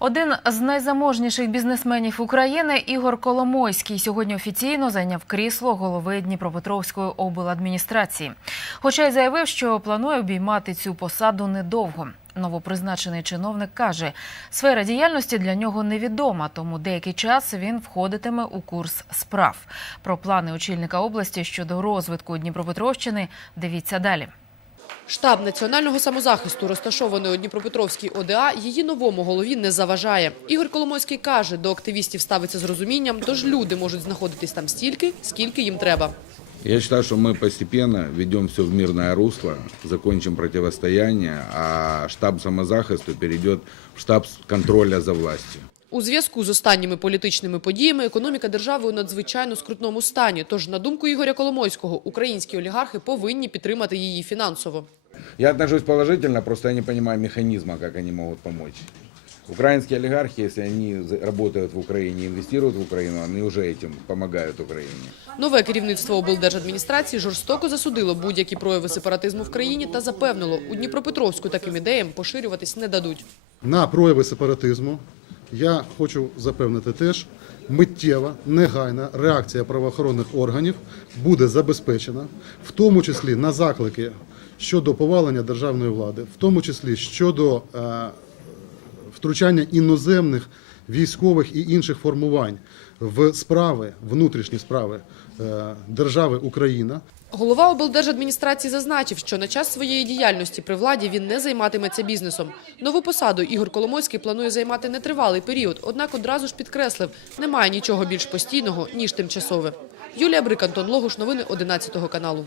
Один з найзаможніших бізнесменів України Ігор Коломойський сьогодні офіційно зайняв крісло голови Дніпропетровської обладміністрації. Хоча й заявив, що планує обіймати цю посаду недовго. Новопризначений чиновник каже, сфера діяльності для нього невідома, тому деякий час він входитиме у курс справ. Про плани очільника області щодо розвитку Дніпропетровщини дивіться далі. Штаб національного самозахисту, розташований у Дніпропетровській ОДА, її новому голові не заважає. Ігор Коломойський каже, до активістів ставиться з розумінням, тож люди можуть знаходитись там стільки, скільки їм треба. Я считаю, что мы постепенно ведем все в мирное русло, закончим противостояние, а штаб самозахисту перейдет в штаб контроля за властью. У зв'язку з останніми політичними подіями економіка держави у надзвичайно скрутному стані. Тож, на думку Ігоря Коломойського, українські олігархи повинні підтримати її фінансово. Я отношусь положительно, просто я не понимаю механизма, как они могут помочь. Украинские олигархи, если они работают в Украине, инвестируют в Украину, они уже этим помогают Украине. Нове керівництво облдержадміністрації жорстоко засудило будь-які прояви сепаратизму в країні та запевнило, у Дніпропетровську таким ідеям поширюватись не дадуть. на прояви сепаратизму я хочу запевнити теж, миттєва, негайна реакція правоохоронних органів буде забезпечена, в тому числі на заклики щодо повалення державної влади, в тому числі щодо е, втручання іноземних військових і інших формувань в справи, внутрішні справи е, держави Україна. Голова облдержадміністрації зазначив, що на час своєї діяльності при владі він не займатиметься бізнесом. Нову посаду Ігор Коломойський планує займати нетривалий період, однак одразу ж підкреслив, немає нічого більш постійного, ніж тимчасове. Юлія Брик, Антон Логуш, новини 11 каналу.